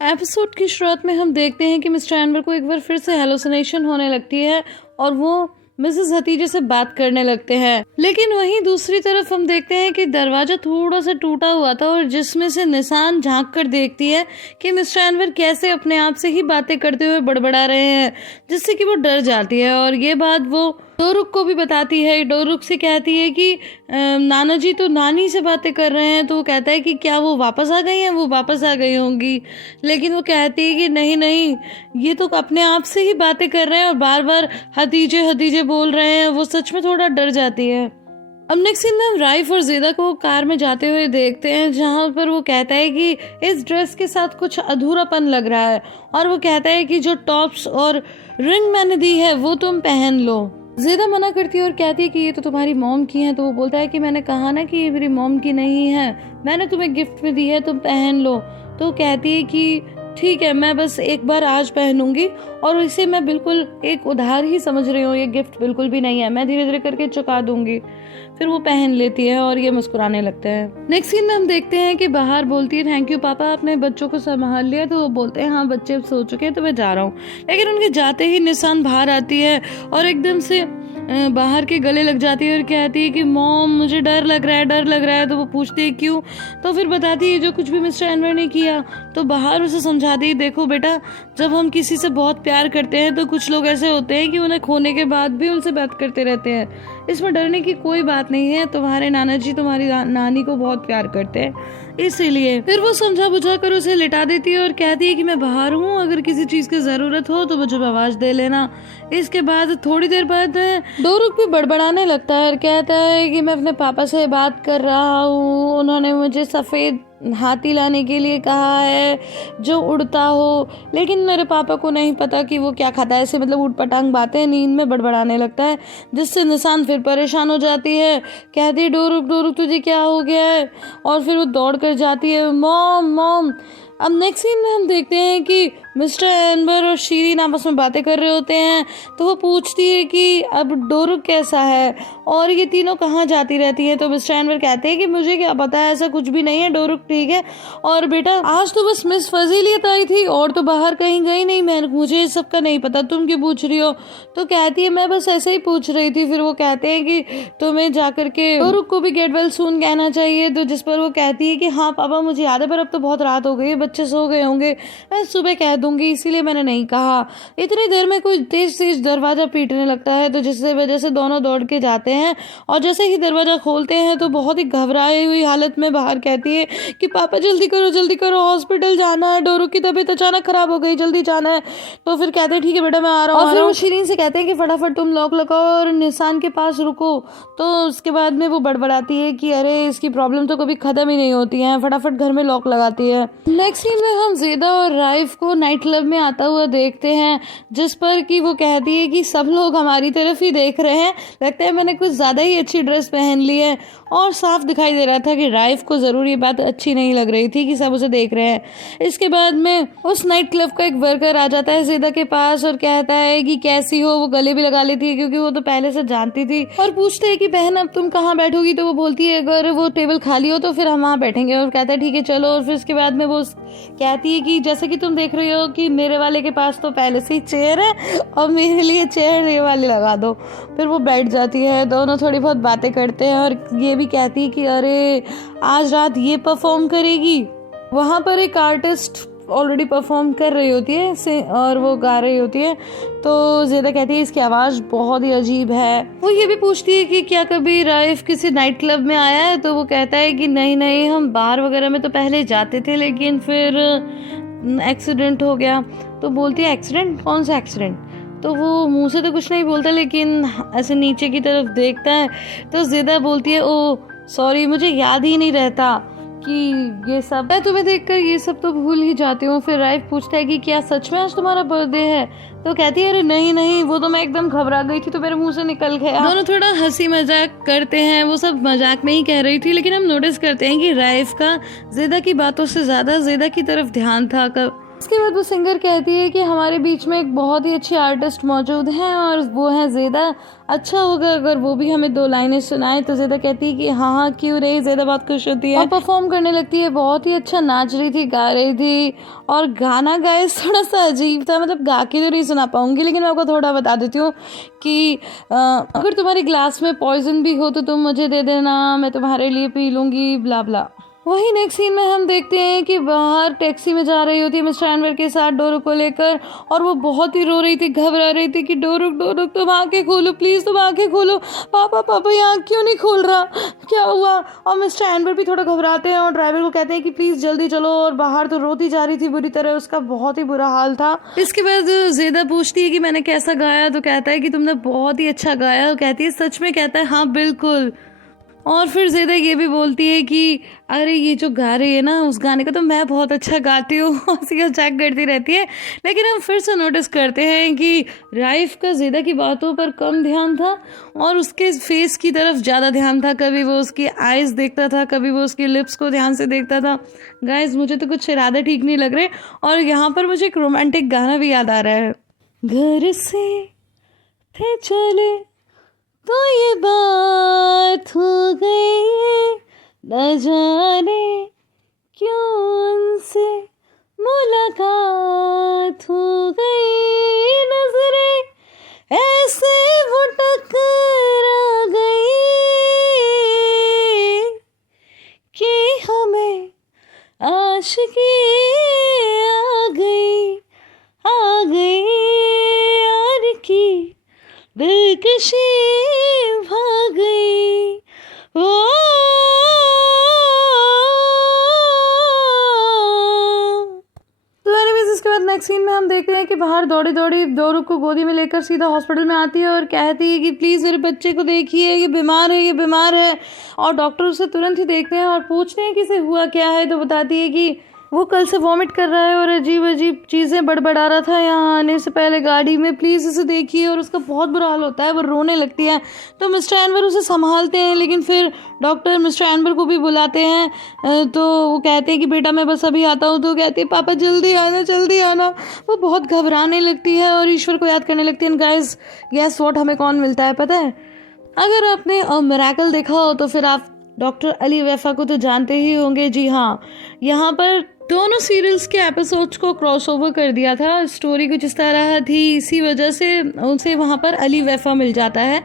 Episode की शुरुआत में हम देखते हैं कि मिस्टर एनवर को एक बार फिर से हेलुसिनेशन होने लगती है और वो मिसेस हतीजे से बात करने लगते हैं। लेकिन वहीं दूसरी तरफ हम देखते हैं कि दरवाजा थोड़ा सा टूटा हुआ था और जिसमें से निशान झांक कर देखती है कि मिस्टर एनवर कैसे अपने आप से ही बातें करते हुए बड़बड़ा रहे हैं, जिससे कि वो डर जाती है और ये बात वो डोरुक को भी बताती है। डोरुक से कहती है कि नाना जी तो नानी से बातें कर रहे हैं। तो वो कहता है कि क्या वो वापस आ गई हैं? वो वापस आ गई होंगी। लेकिन वो कहती है कि नहीं नहीं, ये तो अपने आप से ही बातें कर रहे हैं और बार बार हतीजे हतीजे बोल रहे हैं। वो सच में थोड़ा डर जाती है। अब नेक्स्ट सीन में हम राइफ और जेदा को कार में जाते हुए देखते हैं, जहाँ पर वो कहता है कि इस ड्रेस के साथ कुछ अधूरापन लग रहा है और वो कहता है कि जो टॉप्स और रिंग मैंने दी है वो तुम पहन लो। जेदा मना करती है और कहती है कि ये तो तुम्हारी मॉम की है। तो वो बोलता है कि मैंने कहा ना कि ये मेरी मॉम की नहीं है, मैंने तुम्हें गिफ्ट में दी है, तुम पहन लो। तो कहती है कि ठीक है, मैं बस एक बार आज पहनूंगी और इसे मैं बिल्कुल एक उधार ही समझ रही हूँ, ये गिफ्ट बिल्कुल भी नहीं है, मैं धीरे धीरे करके चुका दूंगी। फिर वो पहन लेती है और ये मुस्कुराने लगते हैं। नेक्स्ट सीन में हम देखते हैं कि बाहर बोलती है थैंक यू पापा, आपने बच्चों को संभाल लिया। तो वो बोलते हैं हाँ बच्चे सो चुके हैं तो मैं जा रहा हूँ। लेकिन उनके जाते ही निशान बाहर आती है और एकदम से बाहर के गले लग जाती है और कहती है कि मॉम मुझे डर लग रहा है, डर लग रहा है। तो वो पूछती है क्यों? तो फिर बताती है जो कुछ भी मिस्टर एनवर ने किया। तो बाहर उसे समझाती है देखो बेटा, जब हम किसी से बहुत प्यार करते हैं तो कुछ लोग ऐसे होते हैं कि उन्हें खोने के बाद भी उनसे बात करते रहते हैं। इसमें डरने की कोई बात नहीं है, तुम्हारे नाना जी तुम्हारी नानी को बहुत प्यार करते हैं, इसीलिए। फिर वो समझा बुझा कर उसे लिटा देती है और कहती है कि मैं बाहर हूँ, अगर किसी चीज की जरूरत हो तो मुझे आवाज दे लेना। इसके बाद थोड़ी देर बाद डोरुक भी बड़बड़ाने लगता है और कहता है कि मैं अपने पापा से बात कर रहा हूँ, उन्होंने मुझे सफेद हाथी लाने के लिए कहा है जो उड़ता हो, लेकिन मेरे पापा को नहीं पता कि वो क्या खाता है। ऐसे मतलब उठपटांग बातें नींद में बड़बड़ाने लगता है, जिससे निशान फिर परेशान हो जाती है। कहती है डोरुक डोरुक तुझे क्या हो गया है? और फिर वो दौड़ कर जाती है मॉम मॉम। अब नेक्स्ट सीन में हम देखते हैं कि मिस्टर एनवर और शीरीन आपस में बातें कर रहे होते हैं। तो वो पूछती है कि अब डोरुक कैसा है और ये तीनों कहाँ जाती रहती हैं। तो मिस्टर एनवर कहते हैं कि मुझे क्या पता है, ऐसा कुछ भी नहीं है, डोरुक ठीक है। और बेटा आज तो बस मिस फजीलियत आई थी और तो बाहर कहीं गई नहीं, मैं मुझे इस सब का नहीं पता, तुम क्यों पूछ रही हो? तो कहती है मैं बस ऐसे ही पूछ रही थी। फिर वो कहते हैं कि तुम्हें जाकर के डोरुक को भी गेट वेल सून कहना चाहिए। तो जिस पर वो कहती है कि हाँ पापा मुझे याद है, पर अब तो बहुत रात हो गई है, बच्चे सो गए होंगे, मैं सुबह कह दूंगी, इसीलिए मैंने नहीं कहा। इतनी देर में कोई तेज तेज दरवाजा पीटने लगता है, तो जिससे वजह से दोनों दौड़ के जाते हैं और जैसे ही दरवाजा खोलते हैं तो बहुत ही घबराई हुई हालत में बाहर कहती है कि पापा जल्दी करो, हॉस्पिटल जाना है, डोरुक की तबीयत अचानक खराब हो गई, जल्दी जाना है। तो फिर कहते हैं ठीक है बेटा मैं आ रहा हूँ। और फिर वो शीरीन से कहते हैं कि फटाफट तुम लॉक लगाओ और निशान के पास रुको। तो उसके बाद में वो बड़बड़ाती है कि अरे इसकी प्रॉब्लम तो कभी खत्म ही नहीं होती है, फटाफट घर में लॉक लगाती है। नेक्स्ट सीन में हम जेदा और राइफ को नाइट क्लब में आता हुआ देखते हैं, जिस पर कि वो कहती है कि सब लोग हमारी तरफ ही देख रहे हैं, लगता है मैंने कुछ ज्यादा ही अच्छी ड्रेस पहन ली है। और साफ दिखाई दे रहा था कि राइफ को जरूर ये बात अच्छी नहीं लग रही थी कि सब उसे देख रहे हैं। इसके बाद में उस नाइट क्लब का एक वर्कर आ जाता है जेदा के पास और कहता है कि कैसी हो। वो गले भी लगा लेती है क्योंकि वो तो पहले से जानती थी, और पूछते है कि बहन अब तुम कहाँ बैठोगी? तो वो बोलती है अगर वो टेबल खाली हो तो फिर हम वहाँ बैठेंगे। और कहता है ठीक है चलो। और फिर उसके बाद में वो कहती है कि जैसे कि तुम देख रही हो कि मेरे वाले के पास तो पहले से ही चेयर है और मेरे लिए चेयर ये वाली लगा दो। फिर वो बैठ जाती है, दोनों थोड़ी बहुत बातें करते हैं और ये भी कहती है कि अरे आज रात ये परफॉर्म करेगी। वहाँ पर एक आर्टिस्ट ऑलरेडी परफॉर्म कर रही होती है और वो गा रही होती है। तो जेदा कहती है इसकी आवाज़ बहुत ही अजीब है। वो ये भी पूछती है कि क्या कभी राइफ किसी नाइट क्लब में आया है? तो वो कहता है कि नहीं नहीं, हम बार वगैरह में तो पहले जाते थे लेकिन फिर एक्सीडेंट हो गया। तो बोलती है एक्सीडेंट? कौन सा एक्सीडेंट? तो वो मुंह से तो कुछ नहीं बोलता लेकिन ऐसे नीचे की तरफ देखता है। तो जेदा बोलती है ओ सॉरी, मुझे याद ही नहीं रहता कि ये सब, मैं तुम्हें देखकर ये सब तो भूल ही जाती हूँ। फिर राइफ पूछता है कि क्या सच में आज तुम्हारा बर्थडे है? तो कहती है अरे नहीं नहीं, वो तो मैं एकदम घबरा गई थी तो मेरे मुंह से निकल गया। दोनों थोड़ा हंसी मजाक करते हैं, वो सब मजाक में ही कह रही थी, लेकिन हम नोटिस करते हैं कि राइफ का जेदा की बातों से ज्यादा जेदा की तरफ ध्यान था। इसके बाद वो सिंगर कहती है कि हमारे बीच में एक बहुत ही अच्छी आर्टिस्ट मौजूद हैं और वो है ज़ेदा, अच्छा होगा अगर वो भी हमें 2 लाइनें सुनाए। तो ज़ेदा कहती है कि हाँ क्यों नहीं। ज़ेदा बहुत खुश होती है और परफॉर्म करने लगती है। बहुत ही अच्छा नाच रही थी, गा रही थी, और गाना गाए थोड़ा सा अजीब था, मतलब गा के तो नहीं सुना पाऊंगी, लेकिन मैं आपको थोड़ा बता देती हूँ कि अगर तुम्हारे ग्लास में पॉइजन भी हो तो तुम मुझे दे देना, मैं तुम्हारे लिए पी लूँगी, ब्ला ब्ला। वही नेक्स्ट सीन में हम देखते हैं कि बाहर टैक्सी में जा रही होती है मिस्टर एनवर के साथ डोरू को लेकर, और वो बहुत ही रो रही थी, घबरा रही थी कि डोरू तुम आंखें खोलो प्लीज़, तुम आंखें खोलो, पापा ये आँख क्यों नहीं खोल रहा, क्या हुआ। और मिस्टर एनवर भी थोड़ा घबराते हैं और ड्राइवर को कहते हैं कि प्लीज़ जल्दी चलो, और बाहर तो रोती जा रही थी बुरी तरह, उसका बहुत ही बुरा हाल था। इसके बाद ज़ेदा पूछती है कि मैंने कैसा गाया, तो कहता है कि तुमने बहुत ही अच्छा गाया। कहती है सच में, कहता है हाँ बिल्कुल। और फिर ज़ेदा ये भी बोलती है कि अरे ये जो गा रही है ना उस गाने को तो मैं बहुत अच्छा गाती हूँ, उसी का मजाक करती रहती है। लेकिन हम फिर से नोटिस करते हैं कि राइफ का ज़ेदा की बातों पर कम ध्यान था और उसके फेस की तरफ ज़्यादा ध्यान था। कभी वो उसकी आइज़ देखता था, कभी वो उसकी लिप्स को ध्यान से देखता था। गाइस मुझे तो कुछ इरादे ठीक नहीं लग रहे। और यहाँ पर मुझे एक रोमांटिक गाना भी याद आ रहा है। घर से थे चले तो ये बात हो गई, न जाने क्यों उनसे मुलाकात हो गई, नजरें ऐसे वो टकरा गई कि हमें आशिकी आ गई यार की दिलकशी भाग गई। तो एनीवेज इसके बाद नेक्स्ट सीन में हम देखते हैं कि बाहर दौड़ी दौड़ी डोरू को गोदी में लेकर सीधा हॉस्पिटल में आती है और कहती है कि प्लीज़ मेरे बच्चे को देखिए, ये बीमार है। और डॉक्टर उसे तुरंत ही देखते हैं और पूछते हैं कि इसे हुआ क्या है। तो बताती है कि वो कल से वॉमिट कर रहा है और अजीब अजीब चीज़ें बड़बड़ा रहा था यहाँ आने से पहले गाड़ी में, प्लीज़ इसे देखिए। और उसका बहुत बुरा हाल होता है, वो रोने लगती है। तो मिस्टर एनवर उसे संभालते हैं, लेकिन फिर डॉक्टर मिस्टर एनवर को भी बुलाते हैं। तो वो कहते हैं कि बेटा मैं बस अभी आता हूँ। तो कहती है पापा जल्दी आना। वो बहुत घबराने लगती है और ईश्वर को याद करने लगती है। गाइस गेस व्हाट, हमें कौन मिलता है पता है? अगर आपने मिरेकल देखा हो तो फिर आप डॉक्टर अली वैफा को तो जानते ही होंगे। जी हाँ, यहाँ पर दोनों सीरियल्स के एपिसोड्स को क्रॉसओवर कर दिया था। स्टोरी कुछ इस तरह थी, इसी वजह से उसे वहाँ पर अली वैफा मिल जाता है।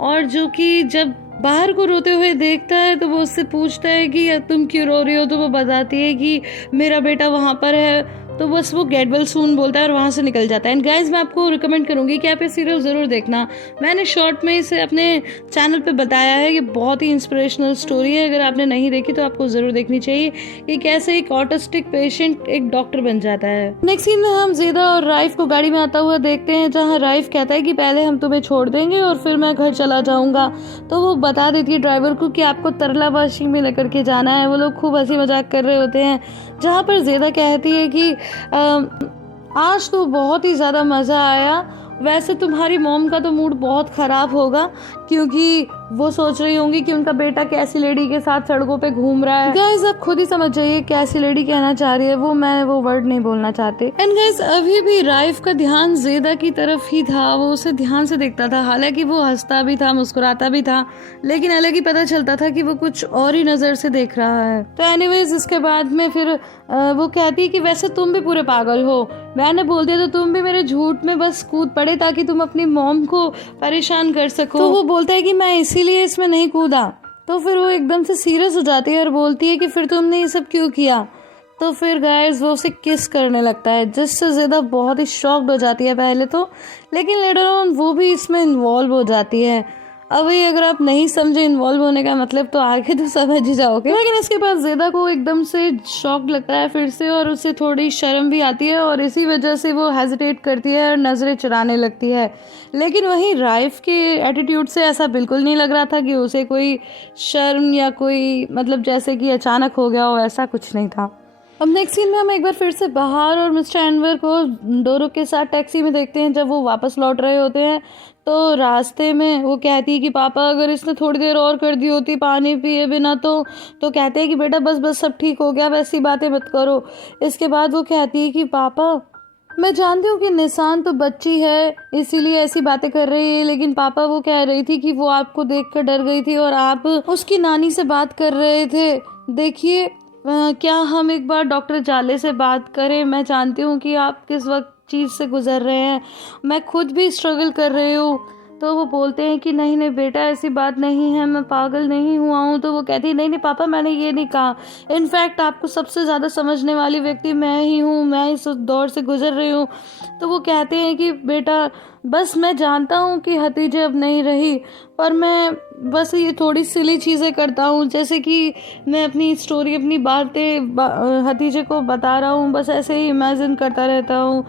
और जो कि जब बाहर को रोते हुए देखता है तो वो उससे पूछता है कि तुम क्यों रो रही हो। तो वो बताती है कि मेरा बेटा वहाँ पर है। तो बस वो गेट वेल सून बोलता है और वहाँ से निकल जाता है। एंड गाइज मैं आपको रिकमेंड करूँगी कि आप ये सीरियल ज़रूर देखना। मैंने शॉर्ट में इसे अपने चैनल पे बताया है। ये बहुत ही इंस्पिरेशनल स्टोरी है। अगर आपने नहीं देखी तो आपको ज़रूर देखनी चाहिए कि कैसे एक ऑटिस्टिक पेशेंट एक डॉक्टर बन जाता है। नेक्स्ट सीन में हम ज़ेदा और राइफ को गाड़ी में आता हुआ देखते हैं, जहाँ राइफ कहता है कि पहले हम तुम्हें छोड़ देंगे और फिर मैं घर चला जाऊँगा। तो वो बता देती है ड्राइवर को कि आपको तरलाबाशी में लेकर के जाना है। वो लोग खूब हंसी मजाक कर रहे होते हैं, जहाँ पर ज़ेदा कहती है कि आज तो बहुत ही ज़्यादा मज़ा आया। वैसे तुम्हारी मॉम का तो मूड बहुत ख़राब होगा, क्योंकि वो सोच रही होंगी कि उनका बेटा कैसी लेडी के साथ सड़कों पे घूम रहा है। गाइस आप खुद ही समझ जाइए कैसी लेडी कहना चाह रही है वो, मैं वो वर्ड नहीं बोलना चाहती। एंड गाइस अभी भी राइफ का ध्यान ज़ेदा की तरफ ही था। वो उसे ध्यान से देखता था, हालांकि वो हंसता भी था, मुस्कुराता भी था, लेकिन अलग ही पता चलता था कि वो कुछ और ही नज़र से देख रहा है। तो एनीवेज इसके बाद में फिर वो कहती है कि वैसे तुम भी पूरे पागल हो। मैंने बोल दिया तो तुम भी मेरे झूठ में बस कूद पड़े ताकि तुम अपनी मॉम को परेशान कर सको। तो वो बोलता है कि मैं इसीलिए इसमें नहीं कूदा। तो फिर वो एकदम से सीरियस हो जाती है और बोलती है कि फिर तुमने ये सब क्यों किया। तो फिर गाइस वो उसे किस करने लगता है, जिससे ज़्यादा बहुत ही शॉक्ड हो जाती है पहले तो, लेकिन लेटर ऑन वो भी इसमें इन्वॉल्व हो जाती है। अभी अगर आप नहीं समझे इन्वॉल्व होने का मतलब तो आगे तो समझ ही जाओगे। लेकिन इसके बाद ज़ेदा को एकदम से शॉक लगता है फिर से, और उसे थोड़ी शर्म भी आती है और इसी वजह से वो हेजिटेट करती है और नज़रें चुराने लगती है। लेकिन वहीं राइफ के एटीट्यूड से ऐसा बिल्कुल नहीं लग रहा था कि उसे कोई शर्म या कोई मतलब जैसे कि अचानक हो गया हो, ऐसा कुछ नहीं था। अब नेक्स्ट सीन में हम एक बार फिर से बाहर और मिस्टर एनवर को डोरो के साथ टैक्सी में देखते हैं। जब वो वापस लौट रहे होते हैं तो रास्ते में वो कहती है कि पापा अगर इसने थोड़ी देर और कर दी होती पानी पिए बिना तो कहते हैं कि बेटा बस बस सब ठीक हो गया, वैसी बातें मत करो। इसके बाद वो कहती है कि पापा मैं जानती हूँ कि निशान तो बच्ची है इसीलिए ऐसी बातें कर रही है, लेकिन पापा वो कह रही थी कि वो आपको देखकर डर गई थी और आप उसकी नानी से बात कर रहे थे। देखिए क्या हम एक बार डॉक्टर जाले से बात करें? मैं जानती हूँ कि आप किस वक्त चीज़ से गुजर रहे हैं, मैं खुद भी स्ट्रगल कर रही हूँ। तो वो बोलते हैं कि नहीं नहीं बेटा ऐसी बात नहीं है, मैं पागल नहीं हुआ हूँ। तो वो कहती है नहीं नहीं पापा मैंने ये नहीं कहा, इनफैक्ट आपको सबसे ज़्यादा समझने वाली व्यक्ति मैं ही हूँ, मैं इस दौर से गुजर रही हूँ। तो वो कहते हैं कि बेटा बस मैं जानता हूँ कि हतीजे अब नहीं रही, पर मैं बस ये थोड़ी सिली चीज़ें करता हूँ, जैसे कि मैं अपनी स्टोरी अपनी बातें हतीजे को बता रहा हूँ, बस ऐसे ही इमेजिन करता रहता हूँ।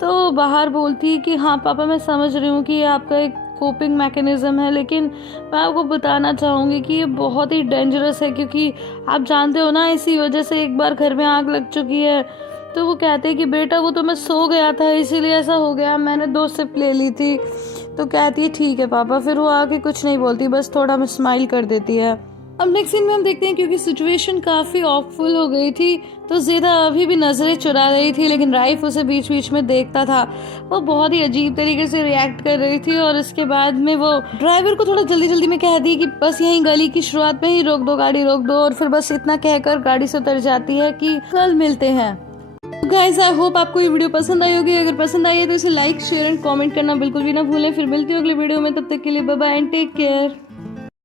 तो बाहर बोलती है कि हाँ पापा मैं समझ रही हूँ कि ये आपका एक कोपिंग मैकेनिज़्म है, लेकिन मैं आपको बताना चाहूँगी कि ये बहुत ही डेंजरस है, क्योंकि आप जानते हो ना इसी वजह से एक बार घर में आग लग चुकी है। तो वो कहते हैं कि बेटा वो तो मैं सो गया था इसीलिए ऐसा हो गया, मैंने 2 सिप ले ली थी। तो कहती है ठीक है पापा, फिर वो आके कुछ नहीं बोलती, बस थोड़ा मैं स्माइल कर देती है। अब नेक्स्ट सीन में हम देखते हैं क्योंकि सिचुएशन काफ़ी ऑफुल हो गई थी तो ज़ेदा अभी भी नज़रें चुरा रही थी, लेकिन राइफ उसे बीच बीच में देखता था। वो बहुत ही अजीब तरीके से रिएक्ट कर रही थी और इसके बाद में वो ड्राइवर को थोड़ा जल्दी जल्दी में कह दी कि बस यहीं गली की शुरुआत में ही रोक दो, गाड़ी रोक दो, और फिर बस इतना कहकर गाड़ी से उतर जाती है कि कल मिलते हैं। गाइस आई होप आपको ये वीडियो पसंद आई होगी। अगर पसंद आई है तो इसे लाइक शेयर एंड कमेंट करना बिल्कुल भी ना भूलें। फिर मिलती हूँ अगले वीडियो में, तब तक के लिए bye bye and take care.